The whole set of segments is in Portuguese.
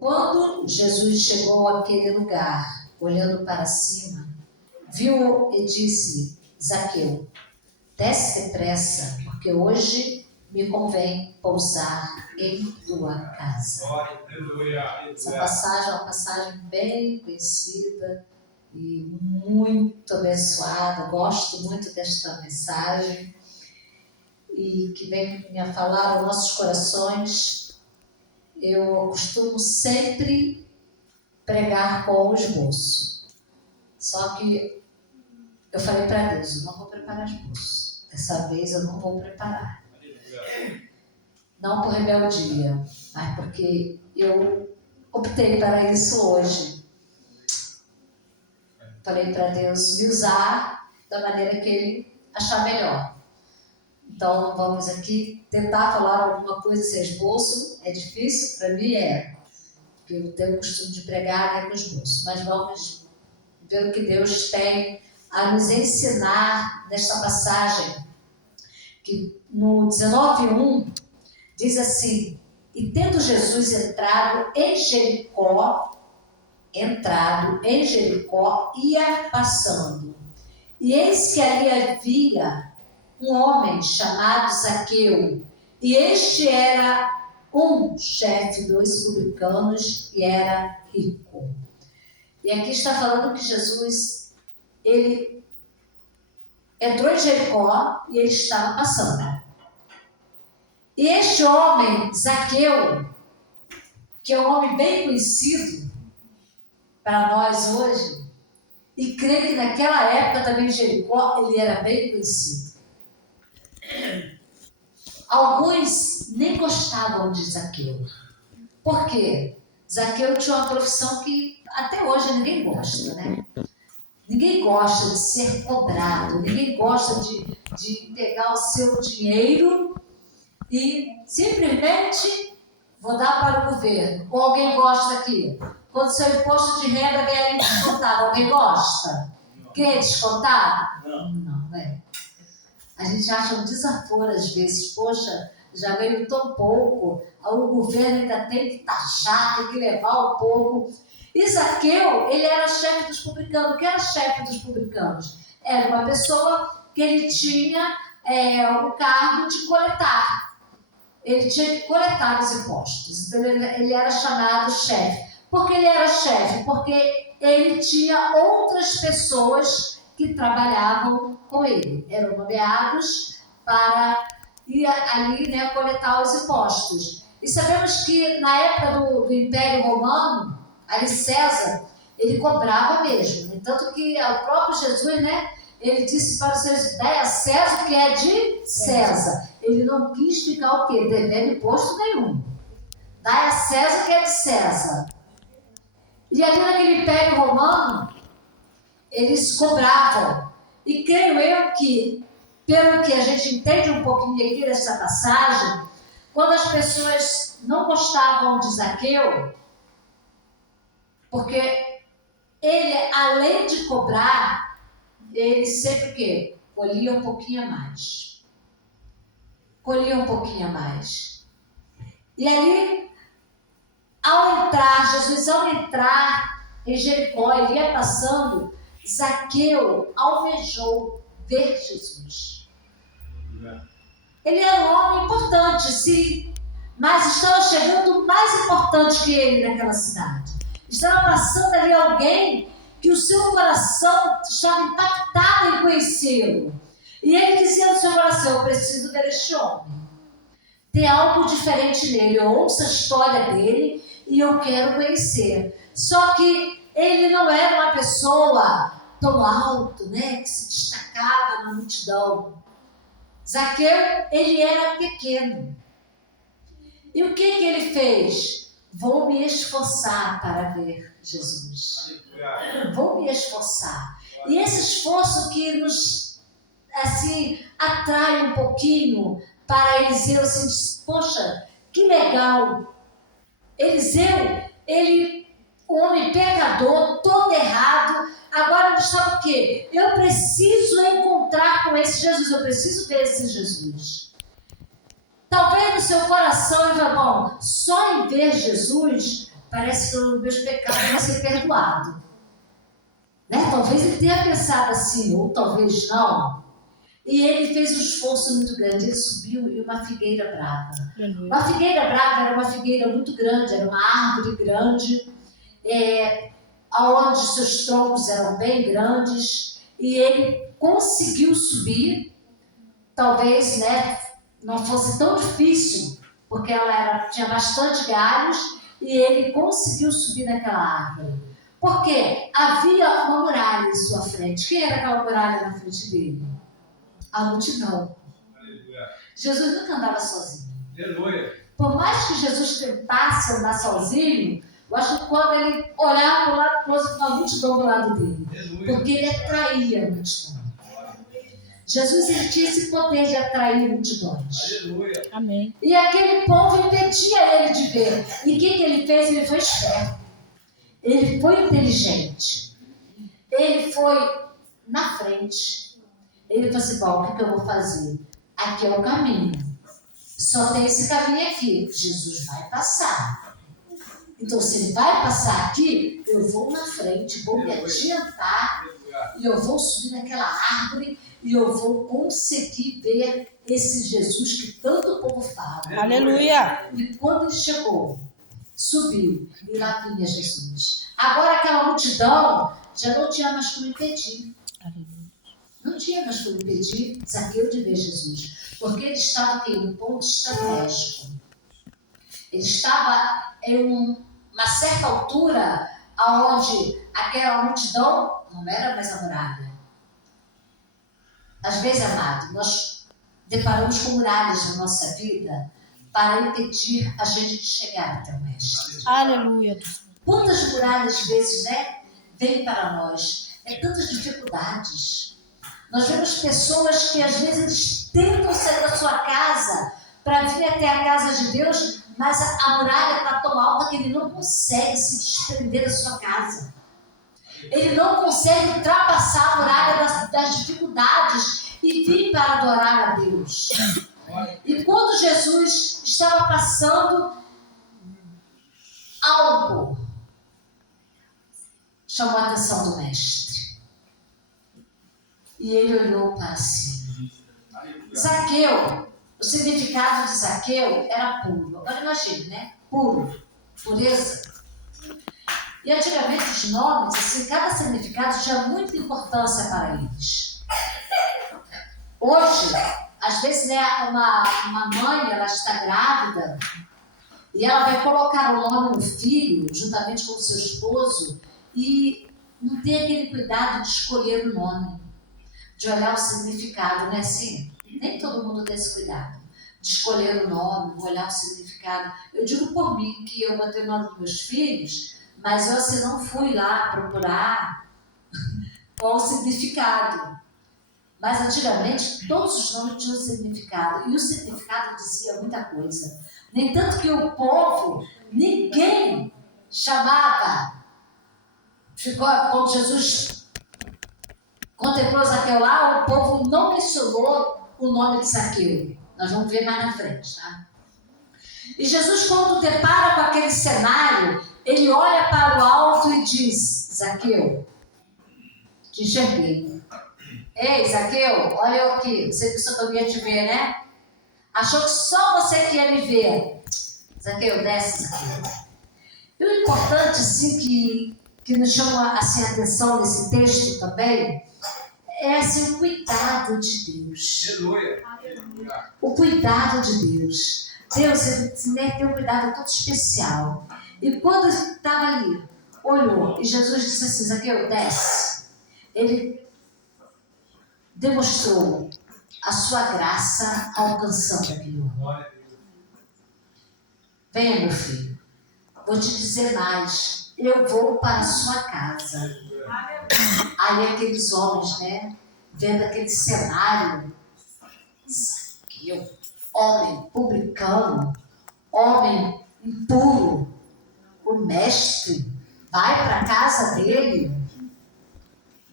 Quando Jesus chegou àquele lugar, olhando para cima, viu e disse: Zaqueu, desce depressa, porque hoje me convém pousar em tua casa. Essa passagem é uma passagem bem conhecida e muito abençoada. Gosto muito desta mensagem e que vem a falar aos nossos corações. Eu costumo sempre pregar com esboço. Só que eu falei para Deus, eu não vou preparar esboço. Dessa vez eu não vou preparar. Não por rebeldia, mas porque eu optei para isso hoje. Falei para Deus me usar da maneira que Ele achar melhor. Então vamos aqui tentar falar alguma coisa sem esboço. É difícil? Para mim é. Porque eu tenho o costume de pregar com esboço. Mas vamos ver o que Deus tem a nos ensinar nesta passagem. Que no 19:1 diz assim: E tendo Jesus entrado em Jericó, ia passando. E eis que ali havia um homem chamado Zaqueu, e este era um chefe dos publicanos e era rico. E aqui está falando que Jesus, ele entrou em Jericó e ele estava passando. E este homem, Zaqueu, que é um homem bem conhecido para nós hoje, e creio que naquela época também em Jericó ele era bem conhecido. Alguns nem gostavam de Zaqueu. Por quê? Zaqueu tinha uma profissão que até hoje ninguém gosta, né? Ninguém gosta de ser cobrado, ninguém gosta de pegar o seu dinheiro e simplesmente vou dar para o governo. Ou alguém gosta aqui? Quando seu imposto de renda vem ali descontado, alguém gosta? Quem é descontado? Não, é. A gente acha um desaforo às vezes. Poxa, já veio tão pouco, o governo ainda tem que taxar, tem que levar um pouco. E Zaqueu, ele era chefe dos publicanos. O que era chefe dos publicanos? Era uma pessoa que ele tinha o cargo de coletar. Ele tinha que coletar os impostos. Então ele era chamado chefe. Por que ele era chefe? Porque ele tinha outras pessoas que trabalhavam com ele. Eram nomeados para ir ali, né, coletar os impostos. E sabemos que na época do Império Romano, ali César, ele cobrava mesmo. Tanto que o próprio Jesus, né, ele disse para os seus: dai a César o que é de César. Ele não quis ficar o quê? Devendo imposto nenhum. Dai a César o que é de César. E ali naquele Império Romano, eles cobravam. E creio eu que, pelo que a gente entende um pouquinho aqui dessa passagem, quando as pessoas não gostavam de Zaqueu, porque ele, além de cobrar, ele sempre o quê? Colhia um pouquinho a mais. Colhia um pouquinho a mais. E ali, Jesus ao entrar em Jericó, ele ia passando, Zaqueu almejou ver Jesus. Ele era um homem importante, sim, mas estava chegando mais importante que ele naquela cidade. Estava passando ali alguém que o seu coração estava impactado em conhecê-lo. E ele dizia no seu coração: eu preciso ver este homem. Tem algo diferente nele. Eu ouço a história dele e eu quero conhecer. Só que ele não era uma pessoa tão alto, né, que se destacava na multidão. Zaqueu, ele era pequeno. E o que ele fez? Vou me esforçar para ver Jesus. Vou me esforçar. E esse esforço que nos, assim, atrai um pouquinho para Eliseu, assim, diz: poxa, que legal. Eliseu, o homem pecador, todo errado, agora ele estava o quê? Eu preciso encontrar com esse Jesus, eu preciso ver esse Jesus. Talvez no seu coração ele fala: bom, só em ver Jesus parece que os meus pecados vão ser perdoados. Né? Talvez ele tenha pensado assim, ou talvez não. E ele fez um esforço muito grande. Ele subiu em uma figueira brava. Uma figueira brava era uma figueira muito grande, era uma árvore grande, onde seus troncos eram bem grandes. E ele conseguiu subir. Talvez, né, não fosse tão difícil, porque ela tinha bastante galhos, e ele conseguiu subir naquela árvore. Porque havia uma muralha em sua frente. Quem era aquela muralha na frente dele? A multidão. Aleluia. Jesus nunca andava sozinho. Aleluia. Por mais que Jesus tentasse andar sozinho, eu acho que quando ele olhava para o lado do outro, a multidão do lado dele. Aleluia. Porque ele atraía a multidão. Jesus, ele tinha esse poder de atrair multidões. Aleluia. Amém. E aquele povo impedia ele de ver. E o que ele fez? Ele foi esperto. Ele foi inteligente. Ele foi na frente. Ele falou assim, bom, o que eu vou fazer? Aqui é o caminho. Só tem esse caminho aqui. Jesus vai passar. Então, se ele vai passar aqui, eu vou na frente, vou me adiantar, e eu vou subir naquela árvore, e eu vou conseguir ver esse Jesus que tanto o povo fala. Aleluia! E quando ele chegou, subiu, e lá vinha Jesus. Agora aquela multidão já não tinha mais como impedir. Não tinha mais como impedir Zaqueu de ver Jesus. Porque ele estava aqui em um ponto estratégico. Ele estava em uma certa altura onde aquela multidão não era mais a muralha. Às vezes, amado, nós deparamos com muralhas na nossa vida para impedir a gente de chegar até o Mestre. Aleluia. Quantas muralhas, às vezes, né, vêm para nós? Tantas dificuldades. Nós vemos pessoas que, às vezes, eles tentam sair da sua casa para vir até a casa de Deus, mas a muralha está tão alta que ele não consegue se desprender da sua casa. Ele não consegue ultrapassar a muralha das dificuldades e vir para adorar a Deus. E quando Jesus estava passando, algo chamou a atenção do Mestre. E ele olhou para si. Zaqueu, o significado de Zaqueu era puro. Agora imagine, né? Puro, pureza. E antigamente os nomes, assim, cada significado tinha muita importância para eles. Hoje, às vezes, né, uma mãe, ela está grávida e ela vai colocar o nome no filho, juntamente com o seu esposo, e não tem aquele cuidado de escolher o nome, de olhar o significado, não é assim? Nem todo mundo tem esse cuidado de escolher o nome, olhar o significado. Eu digo por mim que eu botei o nome dos meus filhos, mas eu assim não fui lá procurar qual o significado. Mas antigamente todos os nomes tinham significado, e o significado dizia muita coisa. Nem tanto que o povo, ninguém chamava. Quando Jesus contemplou Zaqueu lá, o povo não mencionou o nome de Zaqueu. Nós vamos ver mais na frente, tá? E Jesus, quando depara com aquele cenário, ele olha para o alto e diz: Zaqueu, te enxerguei. Ei, Zaqueu, olha eu aqui. Você pensou que eu ia te ver, né? Achou que só você que ia me ver. Zaqueu, desce, Zaqueu. E o importante, assim, que nos chama assim, a atenção nesse texto também, é assim, o cuidado de Deus. O cuidado de Deus. Deus, ele tem um cuidado todo especial. E quando estava ali, olhou, e Jesus disse assim: Zaqueu, desce. Ele demonstrou a sua graça alcançando aquele homem. Venha, meu filho, vou te dizer mais, eu vou para a sua casa. Aí aqueles homens, né, vendo aquele cenário, Zaqueu, homem publicano, homem impuro, o mestre vai para a casa dele.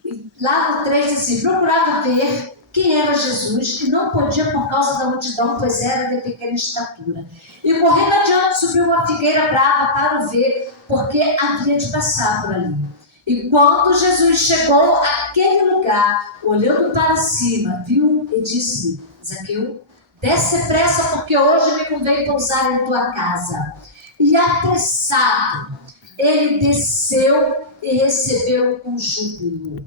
E lá no 3 diz assim: procurava ver quem era Jesus e não podia por causa da multidão, pois era de pequena estatura. E correndo adiante subiu uma figueira brava para o ver, porque havia de passar por ali. E quando Jesus chegou àquele lugar, olhando para cima, viu e disse-lhe: Zaqueu, desce depressa, porque hoje me convém pousar em tua casa. E apressado, ele desceu e recebeu com júbilo.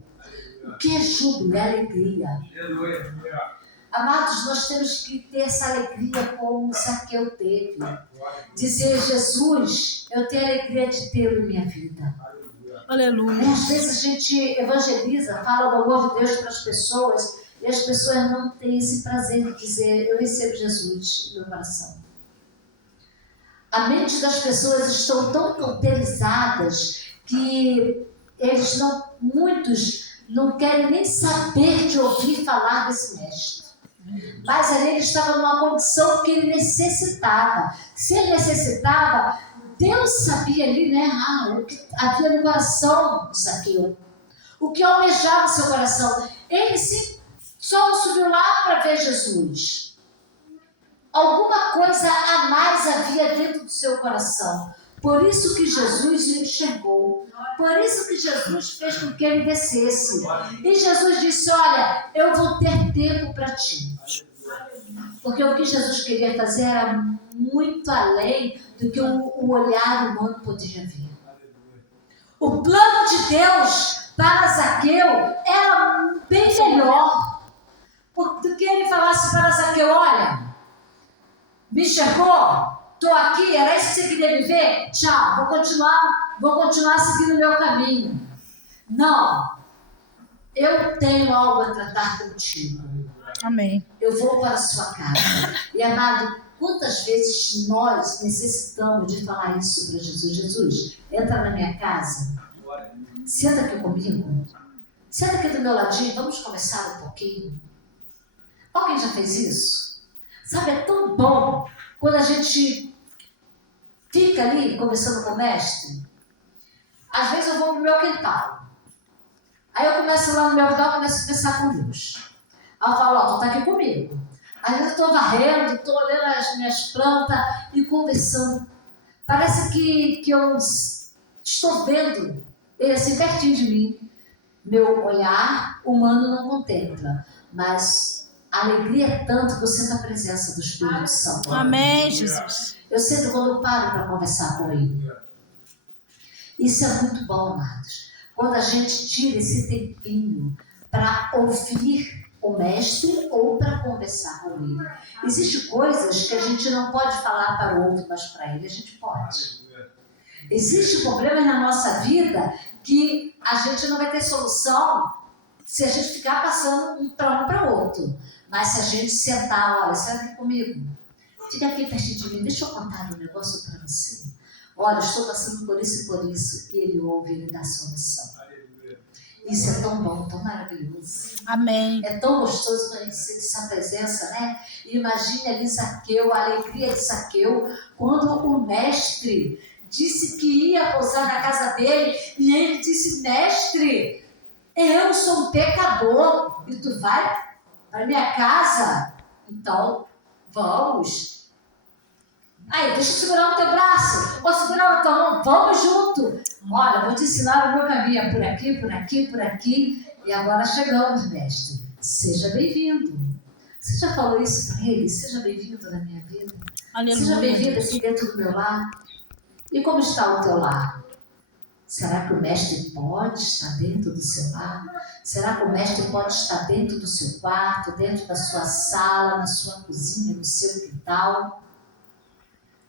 O que é júbilo? É alegria. Amados, nós temos que ter essa alegria como Zaqueu teve. Dizer: Jesus, eu tenho a alegria de tê-lo em minha vida. Aleluia. E às vezes a gente evangeliza, fala do amor de Deus para as pessoas, e as pessoas não têm esse prazer de dizer: eu recebo Jesus no meu coração. A mente das pessoas estão tão cauterizadas que muitos não querem nem saber de ouvir falar desse mestre. Mas ali ele estava numa condição que ele necessitava. Se ele necessitava, Deus sabia ali, né, o que havia no coração de Zaqueu, o que almejava seu coração. Ele só não subiu lá para ver Jesus. Alguma coisa a mais havia dentro do seu coração. Por isso que Jesus o enxergou. Por isso que Jesus fez com que ele descesse. E Jesus disse: olha, eu vou ter tempo para ti. Porque o que Jesus queria fazer era muito além do que o olhar humano podia ver. O plano de Deus para Zaqueu era bem melhor do que ele falasse para Zaqueu: olha, me enxergou? Estou aqui, era isso que você queria me ver? Tchau, vou continuar seguindo o meu caminho. Não, eu tenho algo a tratar contigo. Amém. Eu vou para a sua casa. E amado, quantas vezes nós necessitamos de falar isso para Jesus? Jesus, entra na minha casa, senta aqui comigo, senta aqui do meu ladinho, vamos conversar um pouquinho. Alguém já fez isso? Sabe, é tão bom quando a gente fica ali conversando com o mestre. Às vezes eu vou pro meu quintal. Aí eu começo lá no meu quintal, começo a pensar com Deus. Aí eu falo: ó, tu tá aqui comigo. Aí eu estou varrendo, estou olhando as minhas plantas e conversando. Parece que eu estou vendo ele assim pertinho de mim. Meu olhar humano não contempla, mas a alegria é tanto que eu sinto a presença do Espírito Santo. Amém, Jesus. Eu sinto quando eu paro para conversar com ele. Isso é muito bom, amados. Quando a gente tira esse tempinho para ouvir o mestre ou para conversar com ele. Existem coisas que a gente não pode falar para o outro, mas para ele a gente pode. Existem problemas na nossa vida que a gente não vai ter solução se a gente ficar passando para o outro. Mas se a gente sentar: olha, senta aqui comigo, fica aqui pertinho de mim, deixa eu contar um negócio para você. Olha, estou passando por isso e por isso. E ele ouve, ele dá a solução. Isso é tão bom, tão maravilhoso. Amém. É tão gostoso quando a gente sente essa presença, né? Imagine ali Zaqueu, a alegria de Zaqueu, quando o mestre disse que ia pousar na casa dele, e ele disse: mestre, eu sou um pecador, e tu vai para minha casa? Então, vamos. Aí, deixa eu segurar o teu braço, vou segurar a tua mão, vamos junto. Olha, vou te ensinar o meu caminho, é por aqui, por aqui, por aqui. E agora chegamos, mestre. Seja bem-vindo. Você já falou isso para ele? Seja bem-vindo na minha vida. Aleluia. Seja bem-vindo aqui dentro do meu lar. E como está o teu lar? Será que o mestre pode estar dentro do seu lar? Será que o mestre pode estar dentro do seu quarto, dentro da sua sala, na sua cozinha, no seu quintal?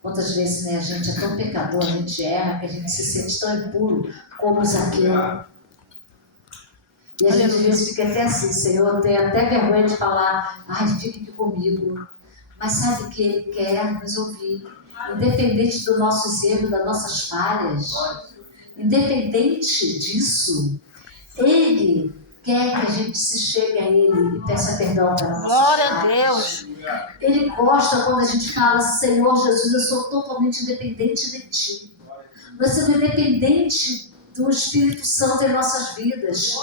Quantas vezes, né, a gente é tão pecador, a gente erra, que a gente se sente tão impuro como Zaqueu. E a gente às vezes fica até assim: Senhor, eu tenho até vergonha de falar, ai, fica aqui comigo. Mas sabe que Ele quer nos ouvir, independente dos nossos erros, das nossas falhas. Independente disso, Ele quer que a gente se chegue a Ele e peça perdão para nós. Glória a Deus. Ele gosta quando a gente fala: Senhor Jesus, eu sou totalmente independente de Ti. Nós somos independentes do Espírito Santo em nossas vidas.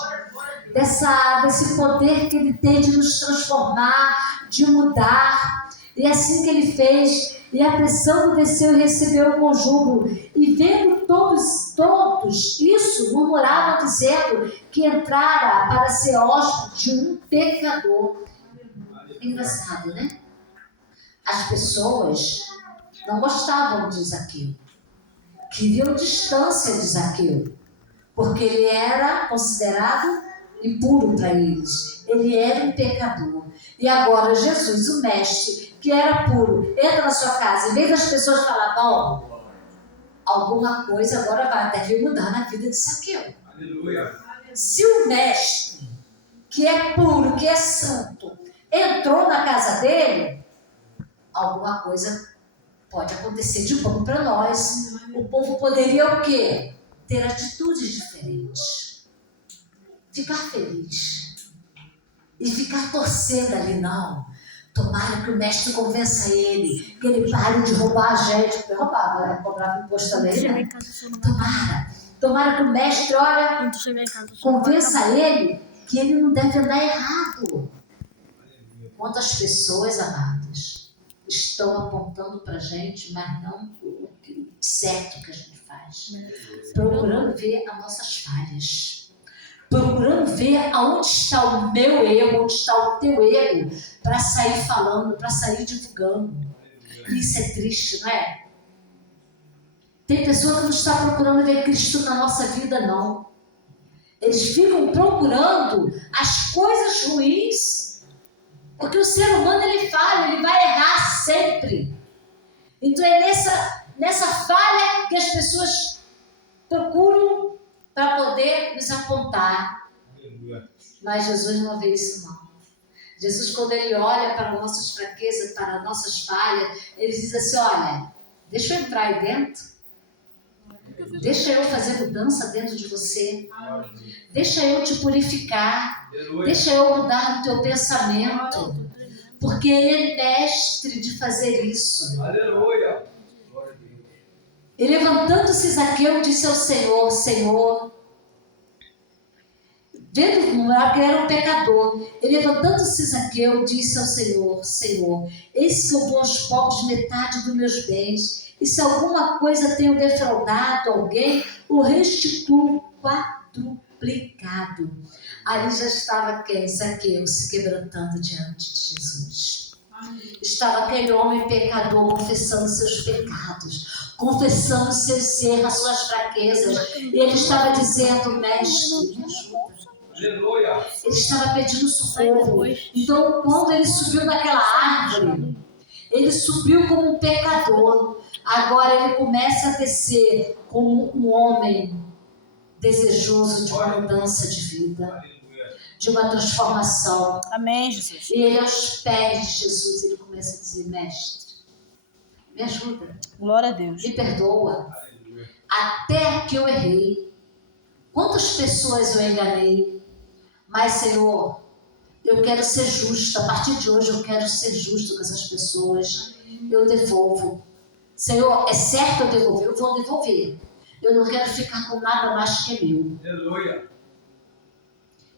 desse poder que ele tem de nos transformar, de mudar. E assim que ele fez, e apressando desceu e recebeu com júbilo. E vendo todos isso, murmuravam dizendo que entrara para ser hóspede de um pecador. Engraçado, né? As pessoas não gostavam de Zaqueu, queriam distância de Zaqueu, porque ele era considerado impuro para eles, ele era um pecador. E agora Jesus, o mestre, que era puro, entra na sua casa, em vez das pessoas falar, bom, alguma coisa agora deve mudar na vida de Zaqueu. Aleluia. Se o mestre, que é puro, que é santo, entrou na casa dele, alguma coisa pode acontecer de bom para nós. O povo poderia o quê? Ter atitudes diferentes. Ficar feliz. E ficar torcendo ali, não. Tomara que o mestre convença ele, que ele pare de roubar a gente. Porque roubava, né? Cobrava imposto também, né? Tomara que o mestre, olha, convença ele que ele não deve andar errado. Quantas pessoas, amadas, estão apontando para a gente, mas não o certo que a gente faz. Procurando ver as nossas falhas. Procurando ver aonde está o meu erro, onde está o teu erro, para sair falando, para sair divulgando. Isso é triste, não é? Tem pessoa que não está procurando ver Cristo na nossa vida, não. Eles ficam procurando as coisas ruins, porque o ser humano, ele falha, ele vai errar sempre. Então é nessa falha que as pessoas procuram para poder nos apontar. Mas Jesus não vê isso, não. Jesus, quando ele olha para nossas fraquezas, para nossas falhas, ele diz assim, olha, deixa eu entrar aí dentro. Deixa eu fazer mudança dentro de você. Deixa eu te purificar. Deixa eu mudar o teu pensamento. Porque ele é mestre de fazer isso. Aleluia. E levantando-se Zaqueu, disse ao Senhor, Senhor, vendo que era um pecador, e levantando-se Zaqueu, disse ao Senhor, Senhor, eis que eu dou aos pobres metade dos meus bens, e se alguma coisa tenho defraudado alguém, o restituo quadruplicado. Ali já estava quem? Zaqueu se quebrantando diante de Jesus. Estava aquele homem pecador confessando seus pecados, confessando seus erros, as suas fraquezas. E ele estava dizendo, mestre, me ajuda. Aleluia. Ele estava pedindo socorro. Então, quando ele subiu naquela árvore, ele subiu como um pecador. Agora ele começa a descer como um homem desejoso de uma mudança de vida, de uma transformação. Amém, Jesus. E ele, aos pés de Jesus, ele começa a dizer, mestre, me ajuda, Glória a Deus. me perdoa, até que eu errei. Quantas pessoas eu enganei? Mas, Senhor, eu quero ser justo. A partir de hoje eu quero ser justo com essas pessoas. Eu devolvo. Senhor, é certo eu devolver? Eu vou devolver. Eu não quero ficar com nada mais que meu. Aleluia.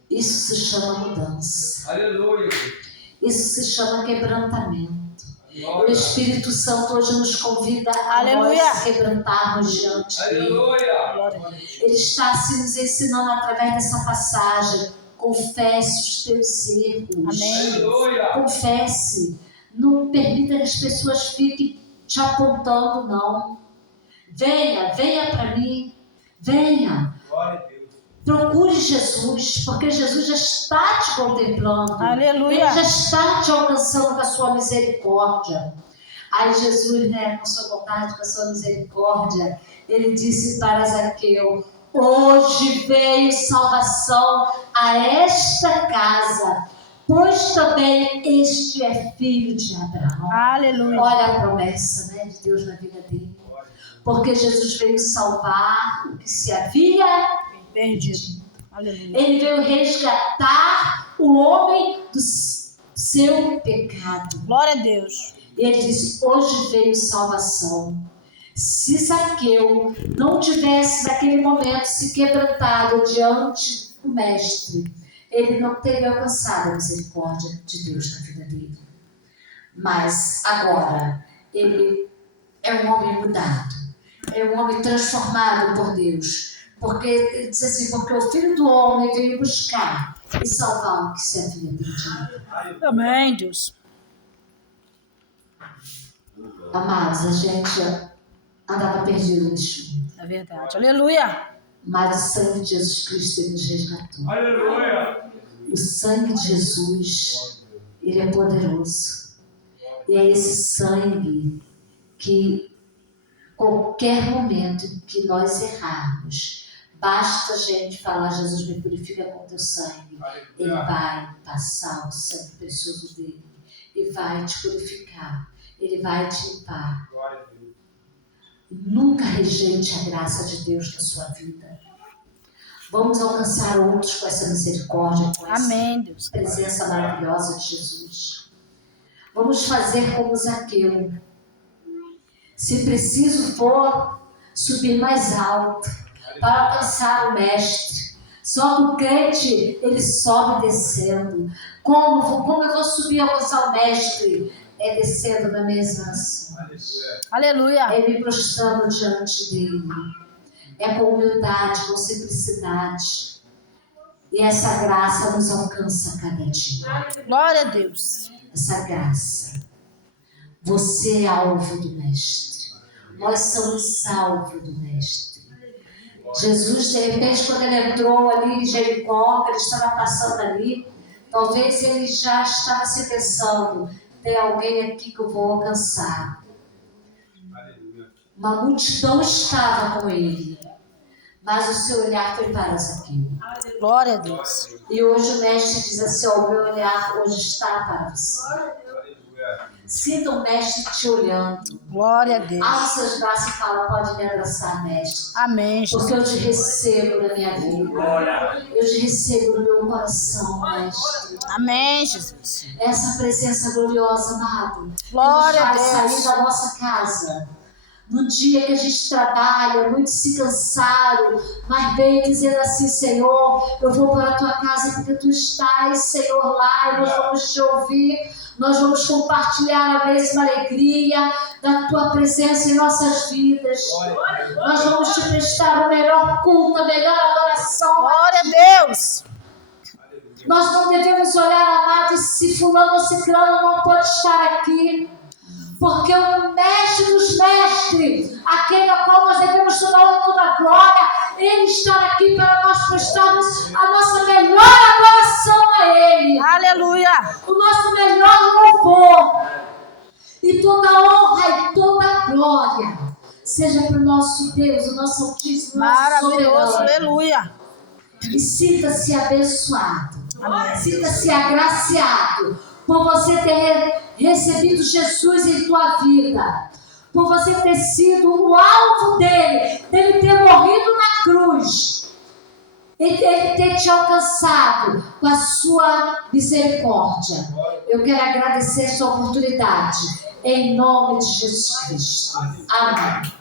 Isso se chama mudança. Aleluia. Isso se chama quebrantamento. O Glória. Espírito Santo hoje nos convida a Aleluia. nós quebrantarmos diante dele. Aleluia. Glória a Deus. Ele está se nos ensinando através dessa passagem. Confesse os teus erros. Amém. Aleluia. Confesse. Não permita que as pessoas fiquem te apontando, não. Venha para mim. Venha. Glória a Deus. Procure Jesus, porque Jesus já está te contemplando. Aleluia. Ele já está te alcançando com a sua misericórdia. Aí Jesus, né, com a sua vontade, com a sua misericórdia, ele disse para Zaqueu, hoje veio salvação a esta casa, pois também este é filho de Abraão. Aleluia. Olha a promessa, né, de Deus na vida dele. Porque Jesus veio salvar o que se havia Perdido. Aleluia. Ele veio resgatar o homem do seu pecado. Glória a Deus. Ele disse, hoje veio salvação. Se Zaqueu não tivesse naquele momento se quebrantado diante do mestre, ele não teria alcançado a misericórdia de Deus na vida dele. Mas agora, ele é um homem mudado, é um homem transformado por Deus. Porque ele diz assim, porque o Filho do Homem veio buscar e salvar o que se havia perdido. Amém, Deus. Amados, a gente andava perdido neste mundo. É verdade. Aleluia. Mas o sangue de Jesus Cristo ele nos resgatou. Aleluia. O sangue de Jesus, ele é poderoso. E é esse sangue que qualquer momento que nós errarmos, basta a gente falar, Jesus me purifica com teu sangue. Ele vai passar o sangue precioso dele e vai te purificar. Ele vai te limpar. Glória a Deus. Nunca rejeite a graça de Deus na sua vida. Vamos alcançar outros com essa misericórdia, com essa Amém, Deus. presença maravilhosa de Jesus. Vamos fazer como Zaqueu. Se preciso for, subir mais alto para alcançar o Mestre. Só que o crente, ele sobe descendo. Como eu vou subir e alcançar o Mestre? É descendo na minha exaustão. Aleluia. É me prostrando diante dele. É com humildade, com simplicidade. E essa graça nos alcança a cada dia. Glória a Deus. Essa graça. Você é alvo do Mestre. Nós somos alvo do Mestre. Jesus, de repente, quando ele entrou ali em Jericó, ele estava passando ali, talvez ele já estava se pensando, tem alguém aqui que eu vou alcançar. Uma multidão estava com ele, mas o seu olhar foi para Zaqueu. Glória a Deus. E hoje o Mestre diz assim, o meu olhar hoje está para você. Sinta o Mestre te olhando. Glória a Deus. Abre seus braços e fala, pode me abraçar, Mestre. Amém, Porque Jesus. eu te recebo na minha vida. Eu te recebo no meu coração, Mestre. Amém, Jesus. Essa presença gloriosa, amado, Glória que a nos faz Deus. sair da nossa casa. No dia que a gente trabalha, muitos se cansaram, mas vem dizendo assim, Senhor, eu vou para a tua casa porque tu estás, Senhor, lá, e nós vamos te ouvir, nós vamos compartilhar a mesma alegria da tua presença em nossas vidas. Nós vamos te prestar o melhor culto, a melhor adoração. Glória a Deus. Nós não devemos olhar, amado, se fulano ou ciclano não pode estar aqui. Porque o Mestre dos Mestres, aquele a qual nós devemos toda honra e toda glória, ele está aqui para nós prestarmos a nossa melhor adoração a ele. Aleluia. O nosso melhor louvor. E toda honra e toda glória seja para o nosso Deus, o nosso Altíssimo, nosso Maravilhoso. soberano. Aleluia. E sinta-se abençoado. Amém. Sinta-se agraciado por você ter recebido Jesus em tua vida, por você ter sido o alvo dele ter morrido na cruz, ele ter te alcançado com a sua misericórdia. Eu quero agradecer essa oportunidade, em nome de Jesus Cristo. Amém.